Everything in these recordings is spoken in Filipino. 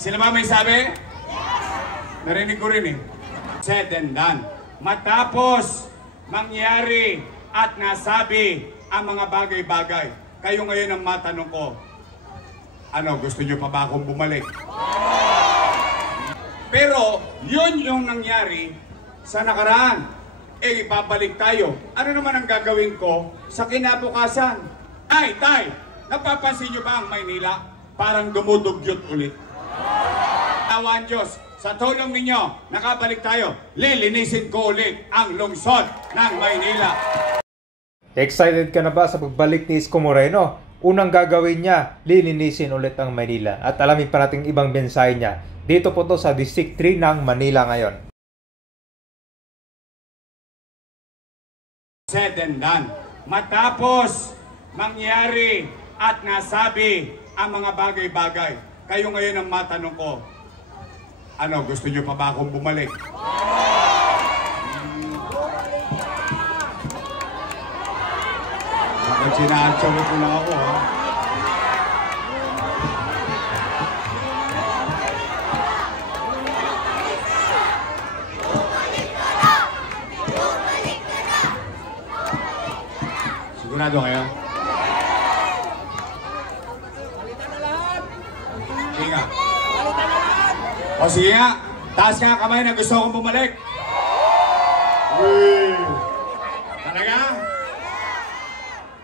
Sila ba may sabi? Narinig ko rin eh. Said and done. Matapos mangyari at nasabi ang mga bagay-bagay, kayo ngayon ang matanong ko, ano, gusto nyo pa ba akong bumalik? Pero yun yung nangyari sa nakaraan. Eh, ipabalik tayo. Ano naman ang gagawin ko sa kinabukasan? Ay, tay, napapansin nyo ba ang Maynila? Parang dumudugyot ulit. Awan Diyos, sa tulong ninyo, nakabalik tayo. Lilinisin ko ulit ang lungsod ng Maynila. Excited ka na ba sa pagbalik ni Isko Moreno? Unang gagawin niya, lilinisin ulit ang Maynila. At alamin pa natin ibang mensahe niya. Dito po to sa District 3 ng Manila ngayon. Said and done. Matapos mangyari at nasabi ang mga bagay-bagay, kayo ngayon ang matanong ko, ano, gusto nyo pa ba akong bumalik? Bakit sinaansyaw ko lang ako, ha? Sigurado kayo? Sige nga. O sige nga, taas nga kamay na gusto akong bumalik. Uy! Talaga?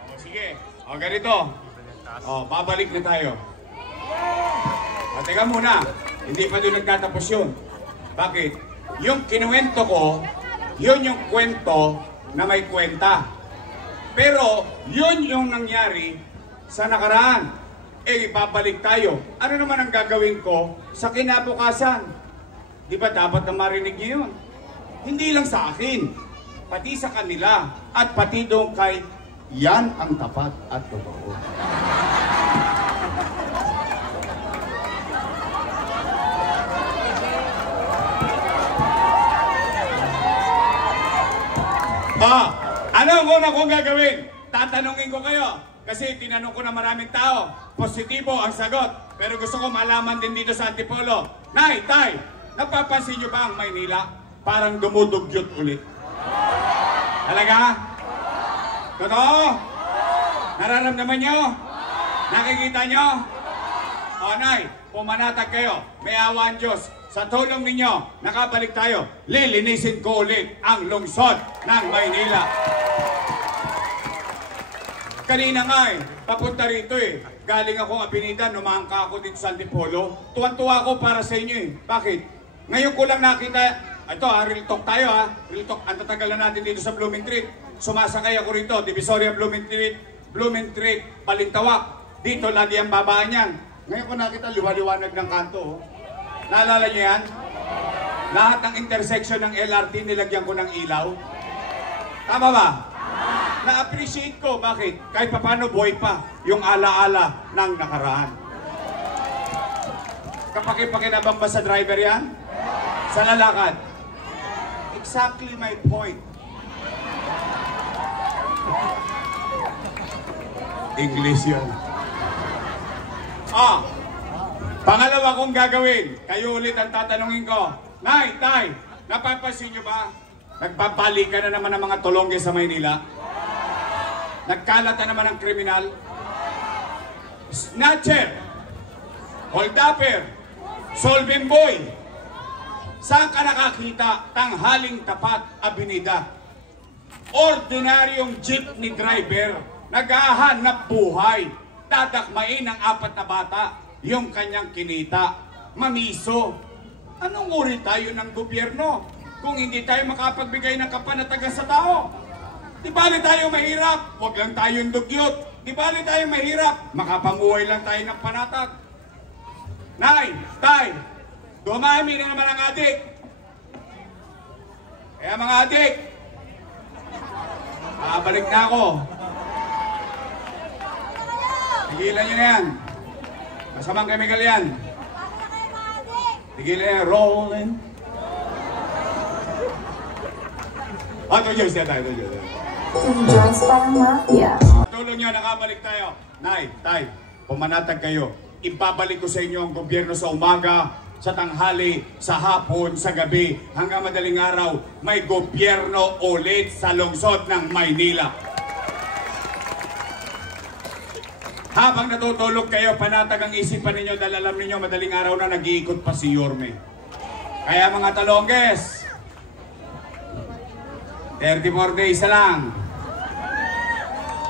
O sige, o ganito. O, babalik na tayo. O teka muna, hindi pa doon nagtatapos yun. Bakit? Yung kinuwento ko, yun yung kwento na may kwenta. Pero yun yung nangyari sa nakaraan. Eh, ipabalik tayo. Ano naman ang gagawin ko sa kinabukasan? Di ba dapat na marinig niyo yun? Hindi lang sa akin, pati sa kanila, at pati doon kay yan ang tapat at totoo. Ano ang una kong gagawin? Tatanungin ko kayo. Kasi tinanong ko na maraming tao, positibo ang sagot. Pero gusto ko malaman din dito sa Antipolo. Nay, tay, napapansin nyo ba ang Maynila? Parang dumudugyot ulit. Talaga? Totoo? Nararamdaman nyo? Nakikita nyo? O nay, pumanatag kayo. May awa ang Diyos. Sa tulong ninyo, nakabalik tayo. Lilinisin ko ulit ang lungsod ng Maynila. Kanina nga papunta rito Galing akong Abinida, numangka ako dito sa Antipolo. Tuwan-tuwa ako para sa inyo Bakit? Ngayon ko lang nakita, ito real talk tayo Real talk, ang tatagal na natin dito sa Blooming Treat. Sumasakay ako rito, Divisoria, Blooming Treat, Balintawak. Dito lagi ang babaan yan. Ngayon ko nakita, liwa-liwanag ng kanto Naalala nyo yan? Lahat ng intersection ng LRT nilagyan ko ng ilaw. Tama ba? Na-appreciate ko. Bakit? Kahit paano buhay pa yung alaala ng nakaraan. Kapaki-pakinabang ba sa driver yan? Sa lalakad? Exactly my point. English yun. Pangalawa kong gagawin. Kayo ulit ang tatanungin ko. Nay, tay, napapansin nyo ba? Nagpapalikan na naman ang mga tulongge sa Maynila. Nagkalat na naman ang kriminal. Snatcher, holdupper, solving boy. Saan ka nakakita? Tanghaling tapat, Abinida. Ordinaryong jeepney driver, naghahanap buhay. Dadakmain ng 4 na bata, yung kanyang kinita. Mamiso. Anong uri tayo ng gobyerno kung hindi tayo makapagbigay ng kapanatagan sa tao? Di bali tayo mahirap, huwag lang tayong dugyot. Di bali tayo mahirap, makapanguhay lang tayo ng panatag. Nay, tay, dumami na naman ang adik. Kaya mga adik, balik na ako. Tigilan nyo na yan. Masamang chemical yan. Tigilan yan, rolling. Ito Diyos yan tayo, ito Diyos. Joyce Parang Mafia. Tulong nyo, nakabalik tayo. Nay, tay, pumanatag kayo. ibabalik ko sa inyo ang gobyerno sa umaga, sa tanghali, sa hapon, sa gabi, hanggang madaling araw, may gobyerno ulit sa lungsod ng Maynila. Habang natutulog kayo, panatag ang isipan ninyo dahil alam ninyo madaling araw na nag-iikot pa si Yorme. Kaya mga talongges, 34 days na lang.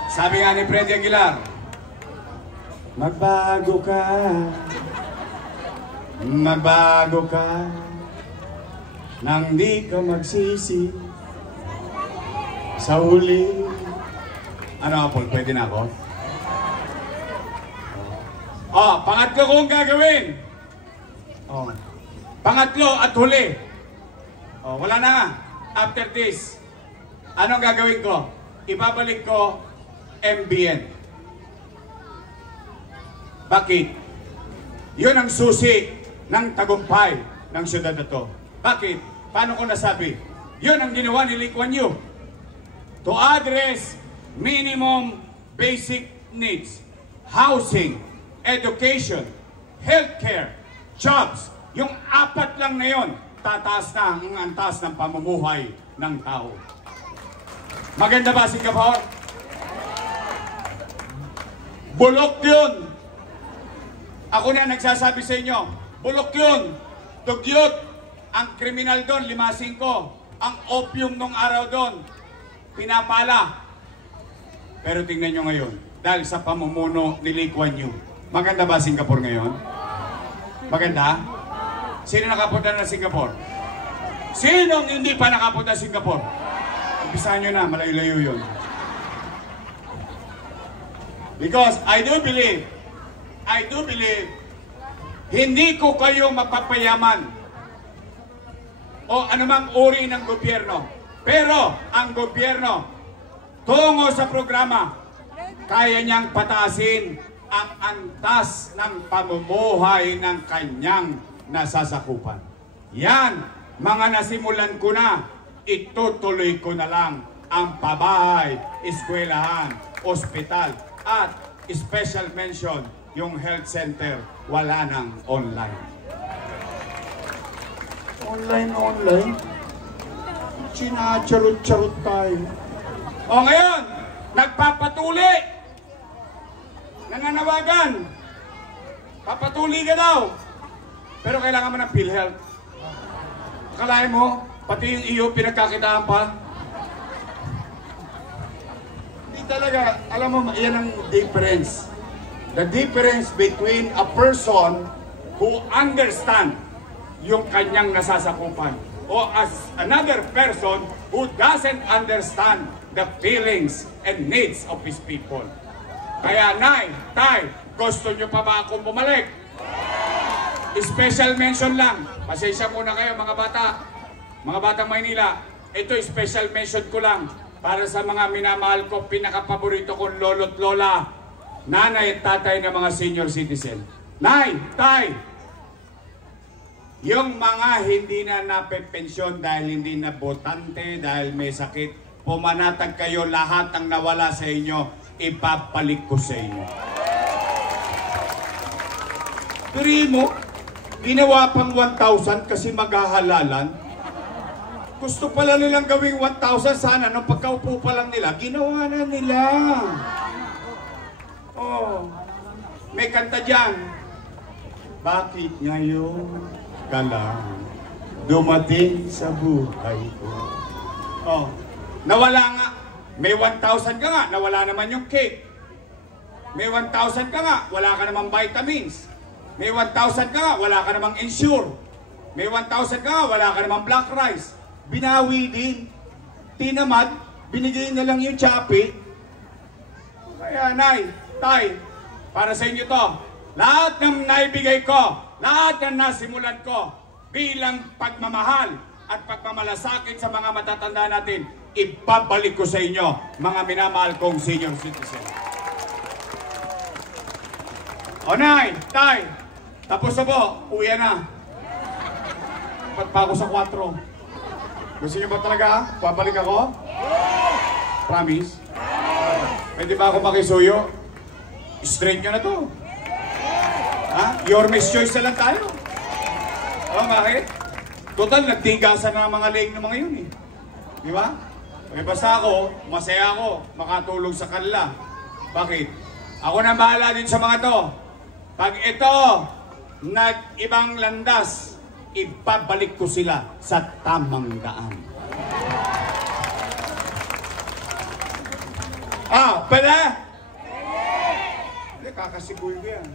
Sabi nga ni Freddy Aguilar, magbago ka, magbago ka, nang di ka magsisi sa huli. Ano, Paul, pwede na ako? Pangatlo kong gagawin. Pangatlo at huli. Wala na. After this, anong gagawin ko? Ibabalik ko MBN. Bakit? Yun ang susi ng tagumpay ng syudad na to. Bakit? Paano ko nasabi? Yun ang ginawa ni Lee Kuan Yew to address minimum basic needs. Housing, education, healthcare, jobs. Yung apat lang na yun, tataas na ang antas ng pamumuhay ng tao. Maganda ba, Singapore? Bulok yun. Ako na nagsasabi sa inyo, bulok yun. Dugyot. Ang kriminal doon, 5-5. Ang opium nung araw doon, pinapala. Pero tingnan nyo ngayon, dahil sa pamumuno ni Lee Kuan Yew. Maganda ba Singapore ngayon? Maganda? Sino nakapunta na Singapore? Sinong hindi pa nakapunta sa Singapore? Umpisahan nyo na, malayo-layo yun. Because I do believe, hindi ko kayo mapapayaman o anumang uri ng gobyerno. Pero ang gobyerno, tungo sa programa, kaya niyang pataasin ang antas ng pamumuhay ng kanyang nasasakupan. Yan, mga nasimulan ko na, itutuloy ko na lang ang pabahay, eskwelahan, ospital, at special mention, yung health center, wala nang online. Online? Sinacharot-charot tayo. O ngayon, nagpapatuli. Nananawagan. Papatuli ka daw. Pero kailangan mo ng PhilHealth. Akalain mo, pati yung iyo pinagkakitaan pa. Hindi talaga, alam mo, yan ang difference. The difference between a person who understands yung kanyang nasasakupan o as another person who doesn't understand the feelings and needs of his people. Kaya, Nay, Tay, gusto nyo pa ba akong bumalik? Special mention lang. Pasensya muna kayo mga bata. Mga batang Maynila, ito special mention ko lang para sa mga minamahal ko, pinakapaborito kong lolo't lola, nanay at tatay ng mga senior citizen. Nay, Tay, yung mga hindi na napepensyon dahil hindi na botante, dahil may sakit, pumanatag kayo, lahat ang nawala sa inyo, ipapalik ko sa inyo. Turi mo, ginawa pang 1,000 kasi maghahalalan. Gusto pala nilang gawing 1,000, sana nung pagkaupo pa lang nila, ginawa na nila. Oh, may kanta dyan. Bakit ngayon ka lang dumating sa buhay ko? Oh, nawala nga. May 1,000 ka nga, nawala naman yung cake. May 1,000 ka nga, wala ka namang vitamins. May 1,000 ka nga, wala ka namang insure. May 1,000 ka nga, wala ka namang black rice. Binawi din. Tinamad, binigay na lang yung chapi. Kaya, Nay, Tay, para sa inyo to, lahat ng naibigay ko, lahat ng nasimulan ko, bilang pagmamahal at pagmamalasakit sa mga matatanda natin, ibabalik ko sa inyo, mga minamahal kong senior citizen. O Nay, Tay, tapos na po, uwi na. Dapat pa ako sa 4. Gusto niyo ba talaga? Babalik ako? Promise? Pwede ba ako makisuyo? Straight nyo na to. Ha? Your Miss Choice na lang tayo. Bakit? Total, nagtigasan na ang mga leeg ng mga yun eh. Di ba? Basta ako, masaya ako, makatulong sa kanila. Bakit? Ako na bahala din sa mga to. Pag ito, nag-ibang landas, ipabalik ko sila sa tamang daan. Pwede? Hindi, kakasiguy ko yan.